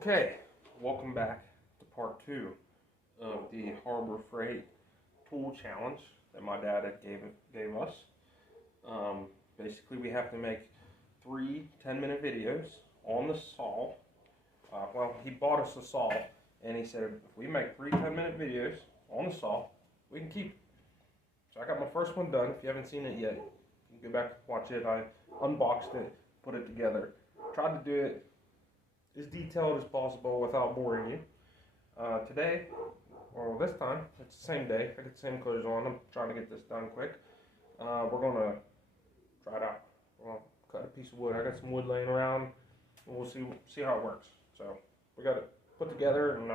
Okay, welcome back to part 2 of the Harbor Freight tool challenge that my dad had gave us. Basically, we have to make 3 10-minute videos on the saw. Well, he bought us a saw, and he said if we make 3 10-minute videos on the saw, we can keep it. So I got my first one done. If you haven't seen it yet, you can go back and watch it. I unboxed it, put it together, tried to do it as detailed as possible without boring you. Today, or this time, it's the same day. I got the same clothes on. I'm trying to get this done quick. We're going to try it out. We're going to cut a piece of wood. I got some wood laying around, and we'll see how it works. So we got it put together and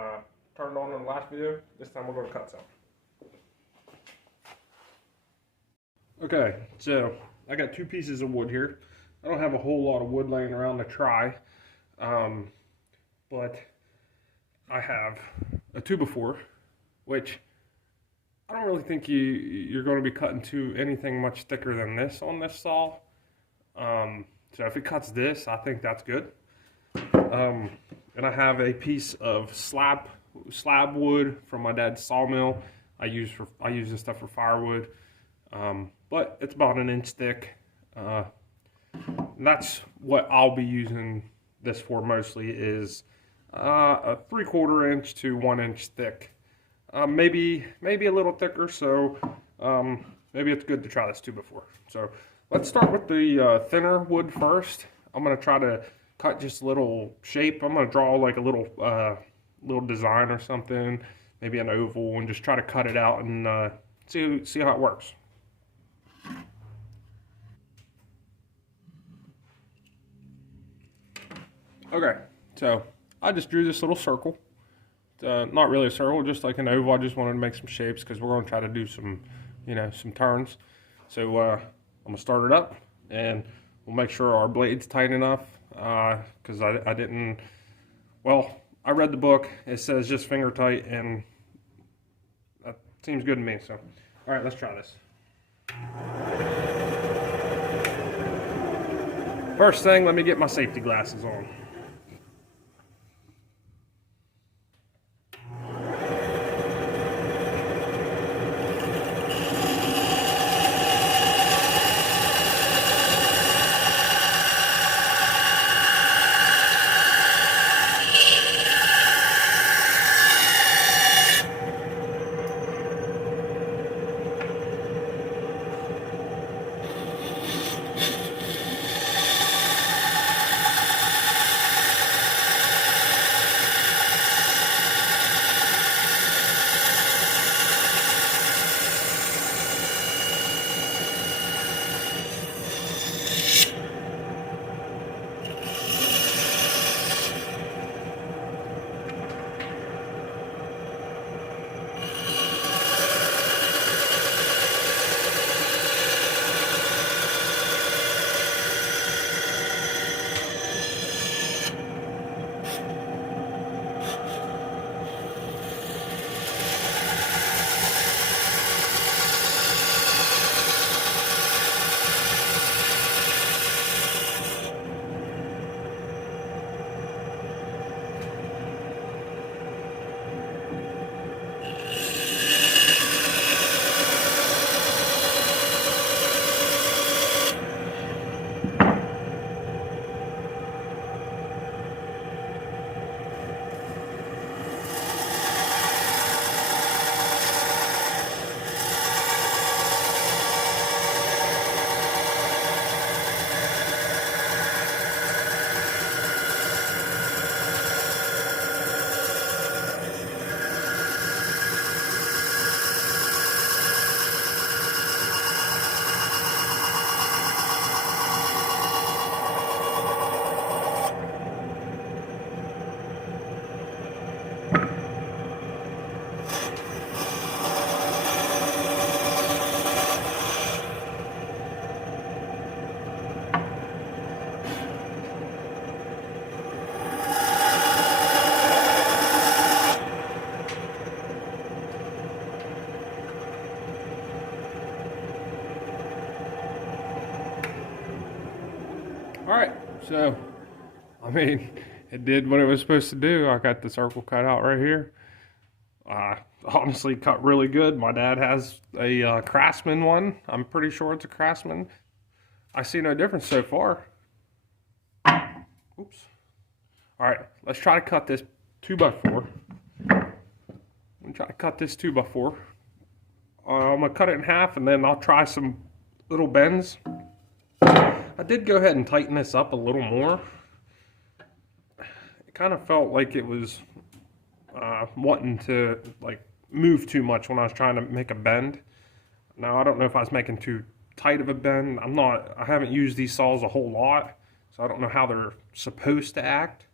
turned on in the last video. This time we're going to cut some. Okay, so I got 2 pieces of wood here. I don't have a whole lot of wood laying around to try. But I have a 2x4, which I don't really think you're going to be cutting to anything much thicker than this on this saw. So if it cuts this, I think that's good. And I have a piece of slab wood from my dad's sawmill. I use this stuff for firewood, but it's about 1 inch thick. And that's what I'll be using this for mostly, is a 3/4 inch to 1 inch thick, maybe a little thicker. So maybe it's good to try this 2x4. So let's start with the thinner wood first. I'm gonna try to cut just a little shape. I'm gonna draw like a little design or something, maybe an oval, and just try to cut it out and see how it works. Okay, so I just drew this little circle. Not really a circle, just like an oval. I just wanted to make some shapes because we're going to try to do some, some turns. So I'm going to start it up, and we'll make sure our blade's tight enough because I didn't, well, I read the book. It says just finger tight, and that seems good to me. So, all right, let's try this. First thing, let me get my safety glasses on. All right, so, I mean, It did what it was supposed to do. I got the circle cut out right here. Honestly, cut really good. My dad has a Craftsman one. I'm pretty sure it's a Craftsman. I see no difference so far. Oops. All right, let's try to cut this 2x4. I'm try to cut this 2x4. I'm gonna cut it in half, and then I'll try some little bends. I did go ahead and tighten this up a little more. It kind of felt like it was wanting to like move too much when I was trying to make a bend. Now I don't know if I was making too tight of a bend. I haven't used these saws a whole lot, so I don't know how they're supposed to act,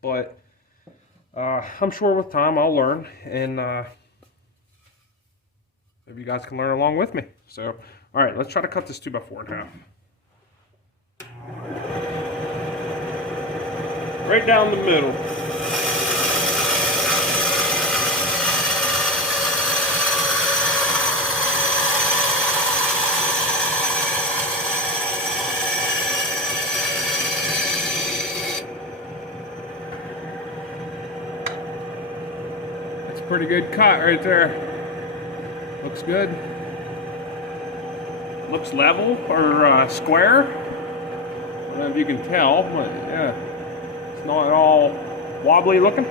but I'm sure with time I'll learn, and maybe you guys can learn along with me. So all right, let's try to cut this 2x4 in half. Right down the middle. That's a pretty good cut right there. Looks good. Looks level or square. I don't know if you can tell, but yeah. Not all wobbly looking.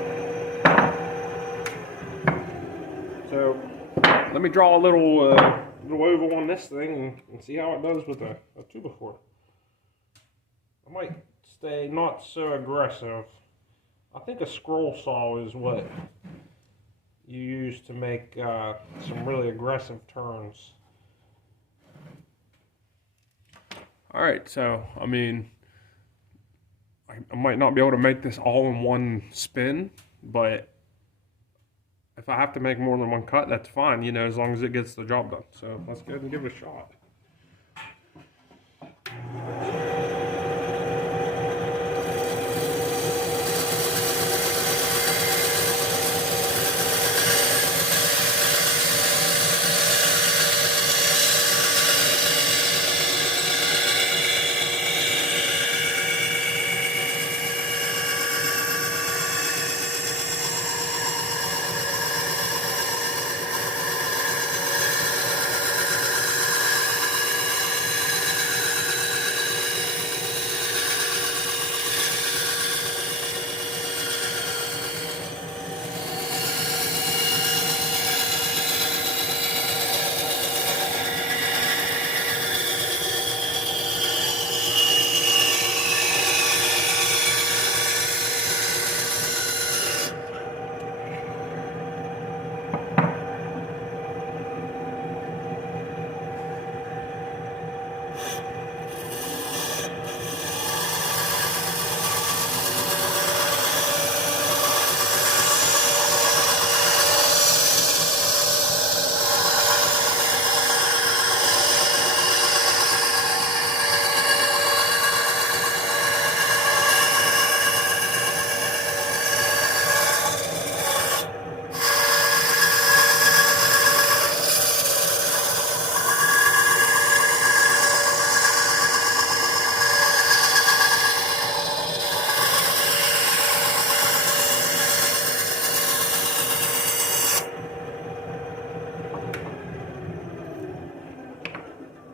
So let me draw a little oval on this thing and see how it does with a 2x4. I might stay not so aggressive. I think a scroll saw is what you use to make some really aggressive turns. Alright, so I mean, I might not be able to make this all in one spin, but if I have to make more than one cut, that's fine, you know, as long as it gets the job done. So let's go ahead and give it a shot.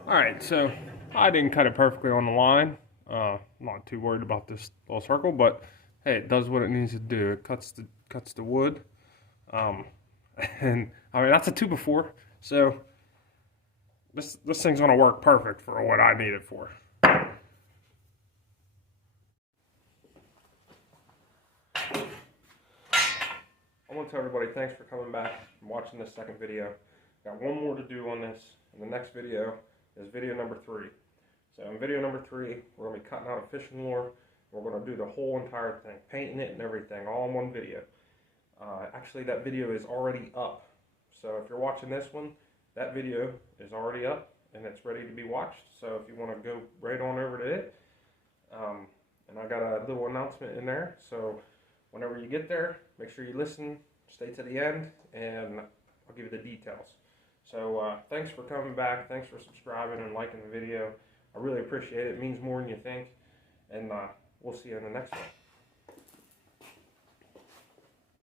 Alright, so I didn't cut it perfectly on the line. I'm not too worried about this little circle, but hey, it does what it needs to do. It cuts the wood. And I mean, that's a 2x4, so this thing's gonna work perfect for what I need it for. I want to tell everybody thanks for coming back and watching this second video. Got one more to do on this, and the next video is video number 3. So in video number 3, we're going to be cutting out a fishing lure. We're going to do the whole entire thing, painting it and everything, all in one video. Actually, that video is already up. So if you're watching this one, that video is already up and it's ready to be watched. So if you want to go right on over to it, and I got a little announcement in there. So whenever you get there, make sure you listen, stay to the end, and I'll give you the details. So thanks for coming back. Thanks for subscribing and liking the video. I really appreciate it. It means more than you think. And we'll see you in the next one.